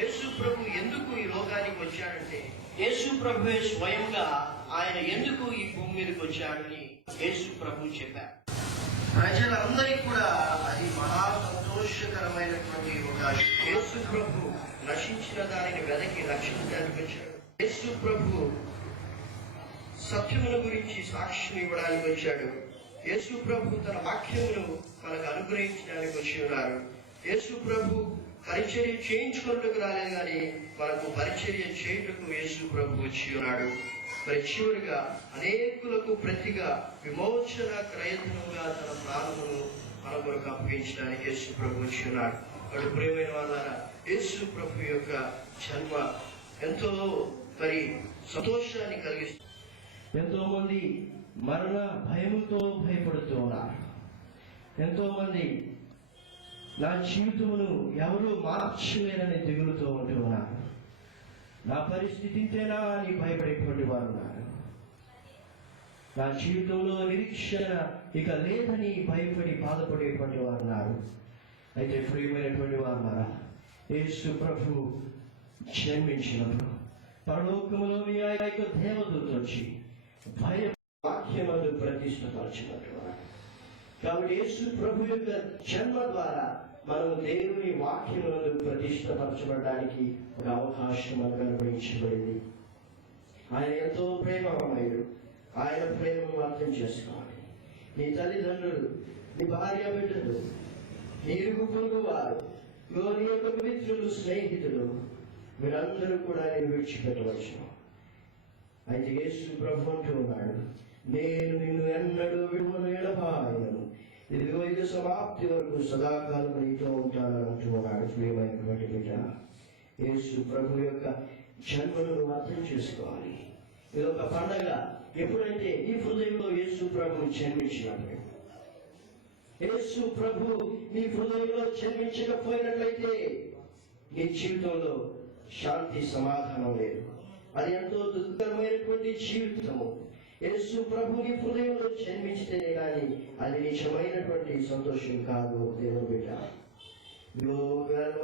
యేసు ప్రభు ఎందుకు ఈ లోకానికి వచ్చాడంటే, యేసు ప్రభువే స్వయంగా ఆయన ఎందుకు ఈ భూమి మీదకి వచ్చాడని యేసు ప్రభు చెప్పారు. ప్రజలందరికీ కూడా అది మహా సంతోషకరమైనటువంటి ఒక యేసు ప్రభు నశించిన దానిని వెదకి రక్షించడానికి వచ్చాడు. యేసు ప్రభు సత్యముల గురించి సాక్ష్యం ఇవ్వడానికి వచ్చాడు. యేసు ప్రభు తన వాక్యమును మనకు అనుగ్రహించడానికి వచ్చి ఉన్నారు. యేసు ప్రభు పరిచర్య చేయించుకున్నట్టుకు రాలేదు, కానీ మనకు పరిచర్య చేయుటకు యేసు ప్రభు వచ్చి ఉన్నాడు. మరి చివరిగా అనేకులకు ప్రతిగా విమోచన క్రయధనముగా తన ప్రాణమును మన కొరకు అప్పగించడానికి యేసు ప్రభు వచ్చి ఉన్నాడు. వాడు ప్రియమైన వాళ్ళారా, యేసు ప్రభు యొక్క జన్మ ఎంతో మరి సంతోషాన్ని కలిగిస్తుంది. ఎంతో మంది మరణ భయముతో భయపడుతూ ఉన్నారు. ఎంతో మంది నా జీవితమును ఎవరూ మార్చలేరని దిగులుతో ఉంటూ ఉన్నారు. నా పరిస్థితి ఇంతేనా అని భయపడేటువంటి వారు ఉన్నారు. నా జీవితంలో నిరీక్షణ ఇక లేదని భయపడి బాధపడేటువంటి వారు ఉన్నారు. అయితే ప్రియమైనటువంటి వారు ఉన్నారా, యేసు ప్రభు జన్మించినప్పుడు పరలోకములోని ఆ యొక్క దేవదూత వచ్చి భయ వాక్యమందు ప్రతిష్టపరచినట్టు. కాబట్టి యేసు ప్రభు యొక్క జన్మ ద్వారా మనం దేవుని వాక్యములను ప్రతిష్టపరచబడడానికి ఒక అవకాశం మనకు అనుగ్రహించబడింది. ఆయన ఎంతో ప్రేమమయుడు. ఆయన ప్రేమను అర్థం చేసుకోవాలి. నీ తల్లిదండ్రులు, నీ భార్య బిడ్డలు, నీ ఇరుగు పొరుగు వారు, నీ యొక్క మిత్రులు, స్నేహితులు, మీరందరూ కూడా నేను విడిచిపెట్టవచ్చు. అయితే యేసు ప్రభు అంటూ ఉన్నాడు, నేను నిన్ను ఎన్నడూ విడువను, ఎడబాయను, ఇదిగో ఇది సమాప్తి వరకు సదాకాలం నీతో ఉంటానని అంటూ ఉన్నాడు. ప్రియమైనటువంటి బిడ్డ, యేసు ప్రభు యొక్క జన్మను నువ్వు అర్థం చేసుకోవాలి. ఇది ఒక పండగ. ఎప్పుడంటే నీ హృదయంలో యేసు ప్రభు జన్మించినప్పుడు. యేసు ప్రభు నీ హృదయంలో జన్మించకపోయినట్లయితే నీ జీవితంలో శాంతి సమాధానం లేదు. అది ఎంతో దుఃఖకరమైనటువంటి జీవితము. యేసు ప్రభు నీ హృదయంలో జన్మించితేనే కానీ అది నిజమైనటువంటి సంతోషం కాదు. దేవుని బిడ్డ,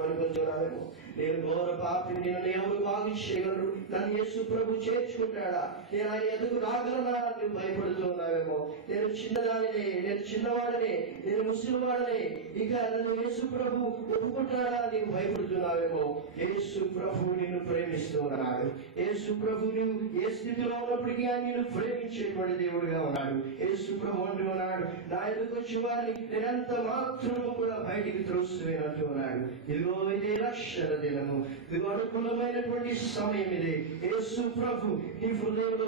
అనుకుంటున్నాను, నేను ఘోర పాపిని, నేను ఎవరు బాగు చేయగలరు, నన్ను యేసు ప్రభు చేర్చుకుంటాడా, నేను ఆయన ఎదుగు రాగలనా అని భయపడుతూ ఉన్నావేమో. నేను చిన్నదానినే, నేను చిన్నవాడనే, నేను ముసలివాడనే, ఇక నన్ను యేసు ప్రభు ఒప్పుకుంటాడా అని భయపడుతున్నావేమో. యేసు ప్రభు నిన్ను ప్రేమిస్తూ ఉన్నాడు. యేసు ప్రభు నువ్వు ఏ స్థితిలో ఉన్నప్పటికీ ఆయన నిన్ను ప్రేమించేటువంటి దేవుడుగా ఉన్నాడు. యేసు ప్రభు అంటూ ఉన్నాడు, నా ఎదుగు వచ్చి వారిని నేనంత మాత్రము కూడా బయటికి త్రోసివేనంటూ ఉన్నాడు. ఇదిగో ఇదే రక్షణ దినము, ఇదిగో అనుకూలమైనటువంటి సమయం ఇది. యేసు ప్రభు నీ హృదయంలో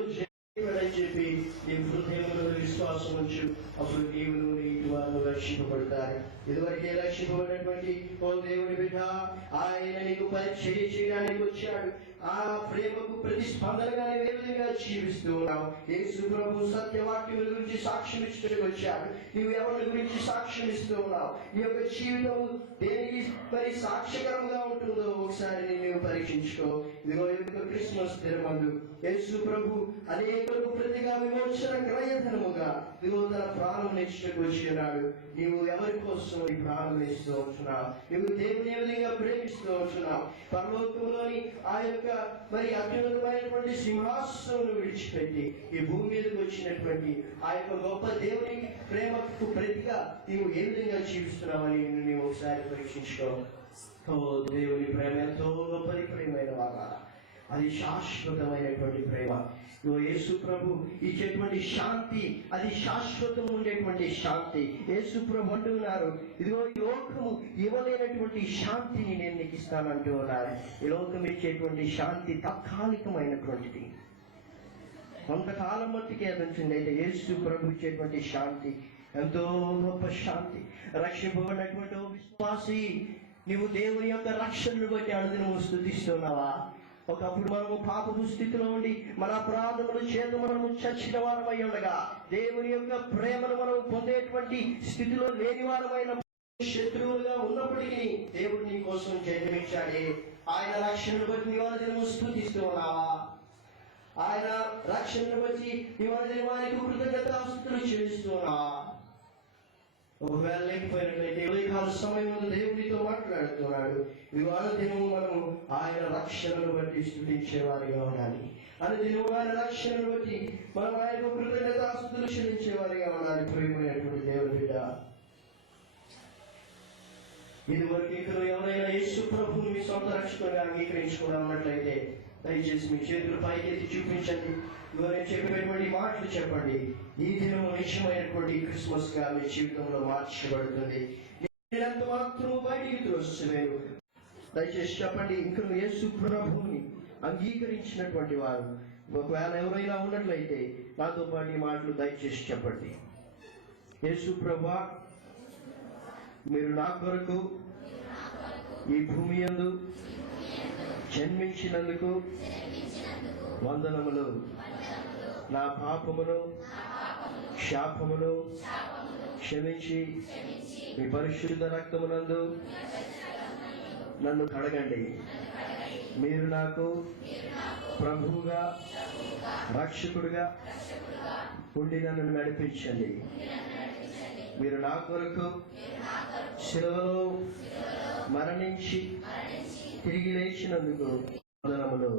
అని చెప్పి నీ హృదయంలో విశ్వాసం ఉంచు. అప్పుడు నీవు నీ వారు రక్షింపబడతారు. ఇదివరకే రక్షింపబడినటువంటి ఓ దేవుని బిడ్డ, ఆయన నీకు పరిచర్య చేయడానికి వచ్చాడు. ఆ ప్రేమకు ప్రతిస్పందనగా ఏ విధంగా జీవిస్తూ ఉన్నావు. యేసు ప్రభు సత్యవాక్యం గురించి సాక్ష్యం ఇచ్చడానికి వచ్చాడు. నీవు ఎవరి గురించి సాక్ష్యం ఇస్తూ ఉన్నావు? నీ యొక్క జీవితం దేనికి మరి సాక్ష్యకరంగా ఉంటుందో ఒకసారి నీవు పరీక్షించుకో. ఇదిగో క్రిస్మస్ దినమందు యేసు ప్రభు అనేకులకు ప్రతిగా విమోచన క్రయధనముగా ఇదిగో తన ప్రాణం ఇచ్చడానికి వచ్చి ఉన్నాడు. నీవు ఎవరి కోసం నీ ప్రాణం ఇస్తూ ఉంటున్నావు? నీవు దేవుని ఏ విధంగా ప్రేమిస్తూ ఉంటున్నావు? పరలోకంలోని ఆ యొక్క మరి అత్యున్నతమైనటువంటి సింహాసనం విడిచిపెట్టి ఈ భూమి మీదకి వచ్చినటువంటి ఆ యొక్క గొప్ప దేవుని ప్రేమకు ప్రతిగా నీవు ఏ విధంగా జీవిస్తున్నావని నీవు ఒకసారి పరీక్షించుకో. దేవుని ప్రేమ ఎంతో గొప్పది. ప్రేమైన వాళ్ళ అది శాశ్వతమైనటువంటి ప్రేమ. యేసు ప్రభు ఇచ్చేటువంటి శాంతి అది శాశ్వతం ఉండేటువంటి శాంతి. యేసు ప్రభు అంటున్నారు, ఇదిగో ఈ లోకము ఇవ్వలేనటువంటి శాంతిని నేను నీకు ఇస్తానంటూ ఉన్నారు. ఈ లోకం ఇచ్చేటువంటి శాంతి తాత్కాలికమైనటువంటిది, కొంతకాలం మట్టికే అదంటుంది. అయితే యేసు ప్రభు ఇచ్చేటువంటి శాంతి ఎంతో గొప్ప శాంతి. రక్షింపబడినటువంటి విశ్వాసి, నీవు దేవుని యొక్క రక్షణను బట్టి అనుదినము స్తుతిస్తున్నావా? ఒకప్పుడు మనము పాపపు స్థితిలో ఉండి మన అపరాధముల చేత మనము చచ్చిన వారమై ఉండగా దేవుని యొక్క ప్రేమను మనం పొందేటువంటి స్థితిలో లేని వారమైన శత్రువులుగా ఉన్నప్పటికీ దేవుడు నీ కోసం జన్మించాడే. ఆయన రక్షణను బట్టి నీవు అనుదినము స్తుతిస్తూ ఉన్నావా? ఆయన రక్షణను బట్టి నీవు అనుదినము ఆయనకు కృతజ్ఞతాస్తుతులు చెల్లిస్తూ ఉన్నావా? ఒకవేళ లేకపోయినట్లయితే ఉదయకాల సమయంలో దేవుడితో మాట్లాడుతున్నాడు. అనుదినము మనము ఆయన రక్షణను బట్టి స్తుతించే వారిగా ఉండాలి. అనుదినము ఆయన రక్షణను బట్టి మనం ఆయన కృతజ్ఞతాస్తుతులు చెల్లించే వారిగా ఉండాలి. ప్రియమైనటువంటి దేవుని బిడ్డ, ఇదివరకు ఇక్కడ ఎవరైనా యేసు ప్రభువుని మీ సొంత రక్షకుడిగా అంగీకరించుకున్నా ఉన్నట్లయితే దయచేసి మీ చేతులు పైకెత్తి చూపించండి. నేను చెప్పినటువంటి మాటలు చెప్పండి. ఈ దినం నిశ్చయమైనటువంటి క్రిస్మస్ గా మీ జీవితంలో మార్చబడుతుంది. నేనంత మాత్రం బయటికి త్రోసలేను. దయచేసి చెప్పండి. ఇంకా యేసు ప్రభువుని అంగీకరించినటువంటి వారు ఒకవేళ ఎవరైనా ఉన్నట్లయితే నాతో పాటు ఈ మాటలు దయచేసి చెప్పండి. యేసు ప్రభువా, మీరు నా కొరకు ఈ భూమి యందు జన్మించినందుకు వందనములు. నా పాపమును శాపమును క్షమించి మీ పరిశుద్ధ రక్తమునందు నన్ను కడగండి. మీరు నాకు ప్రభువుగా రక్షకుడుగా ఉండి నన్ను నడిపించండి. మీరు నా కొరకు శిలువలో మరణించి తిరిగి లేచినందుకు వందనములు.